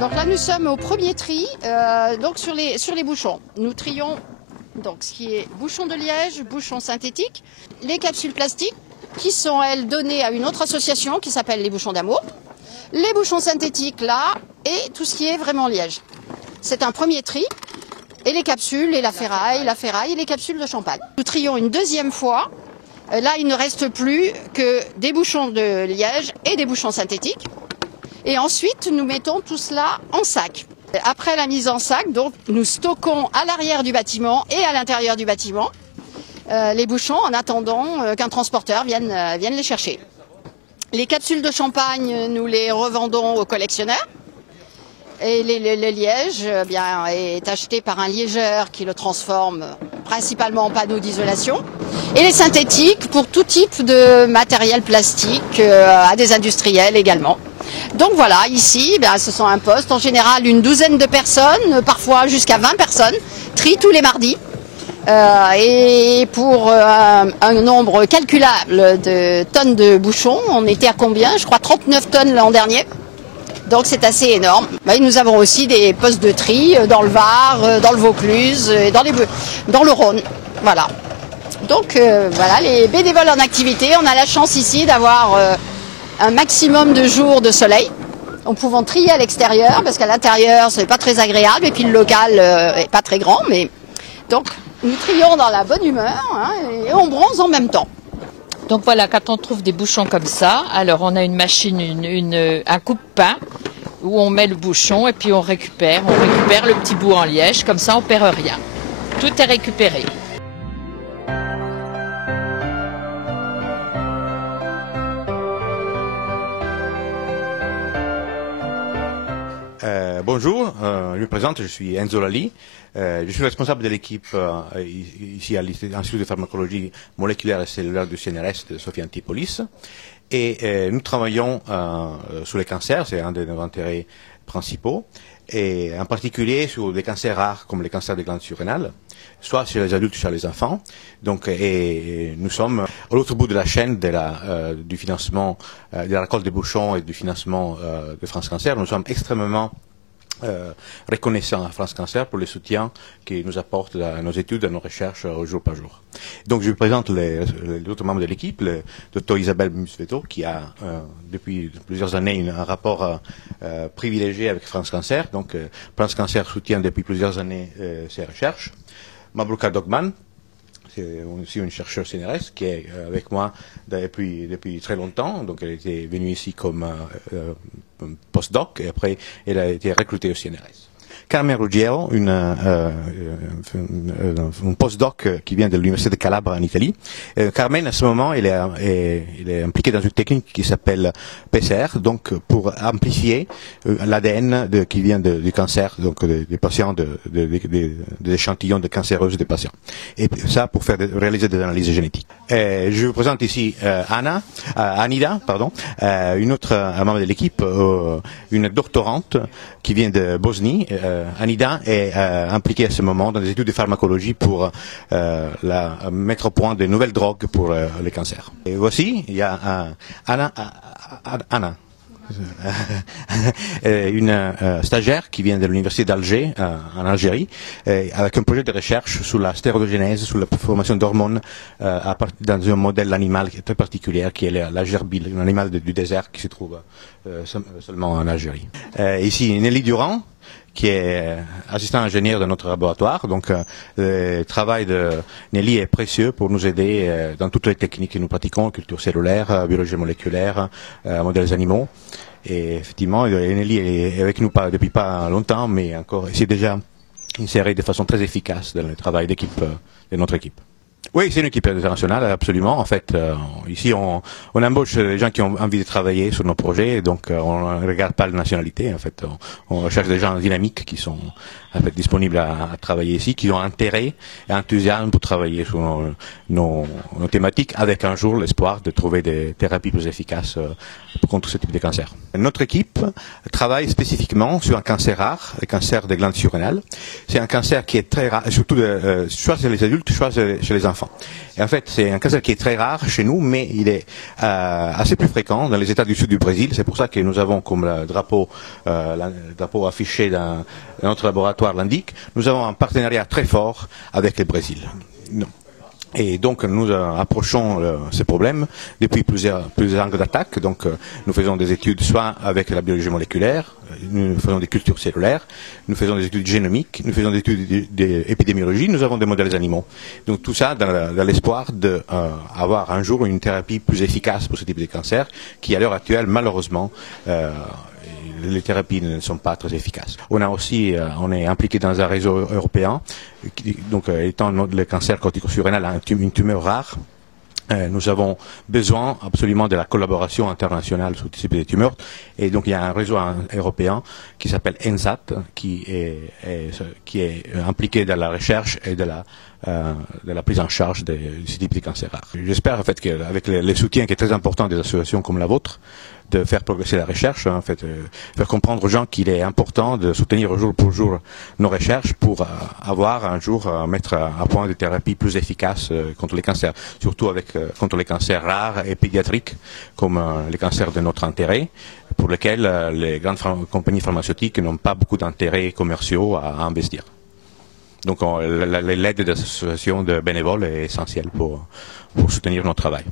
Donc là, nous sommes au premier tri, donc sur les bouchons. Nous trions donc ce qui est bouchons de liège, bouchons synthétiques, les capsules plastiques qui sont, elles, données à une autre association qui s'appelle les Bouchons d'Amour, les bouchons synthétiques là, et tout ce qui est vraiment liège. C'est un premier tri, et les capsules, et la ferraille et les capsules de champagne. Nous trions une deuxième fois. Là, il ne reste plus que des bouchons de liège et des bouchons synthétiques. Et ensuite, nous mettons tout cela en sac. Après la mise en sac, donc, nous stockons à l'arrière du bâtiment et à l'intérieur du bâtiment les bouchons en attendant qu'un transporteur vienne les chercher. Les capsules de champagne, nous les revendons aux collectionneurs. Et le liège est acheté par un liégeur qui le transforme principalement en panneaux d'isolation. Et les synthétiques pour tout type de matériel plastique à des industriels également. Donc voilà, ici, ce sont un poste, en général une douzaine de personnes, parfois jusqu'à 20 personnes, trient tous les mardis. Et pour un nombre calculable de tonnes de bouchons, on était à combien? Je crois 39 tonnes l'an dernier. Donc c'est assez énorme. Nous avons aussi des postes de tri dans le Var, dans le Vaucluse, dans le Rhône. Voilà. Donc voilà, les bénévoles en activité, on a la chance ici d'avoir un maximum de jours de soleil. En pouvant trier à l'extérieur, parce qu'à l'intérieur, c'est pas très agréable, et puis le local est pas très grand, mais donc nous trions dans la bonne humeur et on bronze en même temps. Donc voilà, quand on trouve des bouchons comme ça, alors on a une machine, un coupe-pain, où on met le bouchon et puis on récupère le petit bout en liège, comme ça on perd rien. Tout est récupéré. Bonjour, je me présente, je suis Enzo Lali. Je suis responsable de l'équipe ici à l'Institut de pharmacologie moléculaire et cellulaire du CNRS de Sophia Antipolis. Et nous travaillons sur les cancers, c'est un de nos intérêts principaux, et en particulier sur des cancers rares comme les cancers des glandes surrénales, soit chez les adultes, chez les enfants. Donc, et nous sommes à l'autre bout de la chaîne du financement, de la récolte des bouchons et du financement de France Cancer. Nous sommes extrêmement reconnaissant à France Cancer pour le soutien qu'il nous apporte à nos études, à nos recherches jour par jour. Donc je vous présente les autres membres de l'équipe, le Dr Isabelle Musveto, qui a depuis plusieurs années un rapport privilégié avec France Cancer. Donc France Cancer soutient depuis plusieurs années ses recherches. Mabrouka Dogman, c'est aussi une chercheuse CNRS qui est avec moi depuis très longtemps. Donc elle était venue ici comme postdoc et après elle a été recrutée au CNRS. Carmen Ruggiero, un postdoc qui vient de l'Université de Calabre en Italie. Carmen, à ce moment, il est impliqué dans une technique qui s'appelle PCR, donc pour amplifier l'ADN qui vient du cancer, donc des patients, des échantillons de cancéreuses des patients. Et ça pour réaliser des analyses génétiques. Je vous présente ici Anida, une autre membre de l'équipe, une doctorante qui vient de Bosnie. Anida est impliquée à ce moment dans des études de pharmacologie pour mettre au point de nouvelles drogues pour les cancers. Et aussi, il y a Anna, une stagiaire qui vient de l'université d'Alger, en Algérie, avec un projet de recherche sur la stérogenèse, sur la formation d'hormones dans un modèle animal qui est très particulier, qui est la gerbille, un animal du désert qui se trouve seulement en Algérie. Ici, Nelly Durand, qui est assistant ingénieur de notre laboratoire. Donc le travail de Nelly est précieux pour nous aider dans toutes les techniques que nous pratiquons, culture cellulaire, biologie moléculaire, modèles animaux. Et effectivement, Nelly est avec nous depuis pas longtemps, mais encore s'est déjà insérée de façon très efficace dans le travail d'équipe de notre équipe. Oui, c'est une équipe internationale, absolument. En fait, ici, on embauche des gens qui ont envie de travailler sur nos projets, donc on ne regarde pas la nationalité. En fait, on recherche des gens dynamiques qui sont en fait disponibles à travailler ici, qui ont intérêt et enthousiasme pour travailler sur nos thématiques, avec un jour l'espoir de trouver des thérapies plus efficaces contre ce type de cancer. Notre équipe travaille spécifiquement sur un cancer rare, le cancer des glandes surrénales. C'est un cancer qui est très rare, surtout soit chez les adultes, soit chez les enfants. enfants. Et en fait, c'est un cancer qui est très rare chez nous, mais il est assez plus fréquent dans les États du sud du Brésil. C'est pour ça que nous avons, comme le drapeau affiché dans notre laboratoire l'indique, nous avons un partenariat très fort avec le Brésil. Et donc nous approchons ces problèmes depuis plusieurs angles d'attaque. Donc nous faisons des études soit avec la biologie moléculaire, nous faisons des cultures cellulaires, nous faisons des études génomiques, nous faisons des études d'épidémiologie, nous avons des modèles animaux. Donc tout ça dans l'espoir d'avoir un jour une thérapie plus efficace pour ce type de cancer qui à l'heure actuelle malheureusement les thérapies ne sont pas très efficaces. On est impliqué dans un réseau européen, donc étant le cancer cortico-surrénal une tumeur rare, nous avons besoin absolument de la collaboration internationale sur ce type de tumeurs. Et donc il y a un réseau européen qui s'appelle ENSAT, qui est impliqué dans la recherche et de la prise en charge de ce type de cancer rare. J'espère en fait qu'avec le soutien qui est très important des associations comme la vôtre, de faire progresser la recherche, en fait, faire comprendre aux gens qu'il est important de soutenir jour pour jour nos recherches pour avoir un jour mettre à point des thérapies plus efficaces contre les cancers, surtout contre les cancers rares et pédiatriques comme les cancers de notre intérêt, pour lesquels les grandes compagnies pharmaceutiques n'ont pas beaucoup d'intérêts commerciaux à investir. Donc l'aide des associations de bénévoles est essentielle pour soutenir notre travail.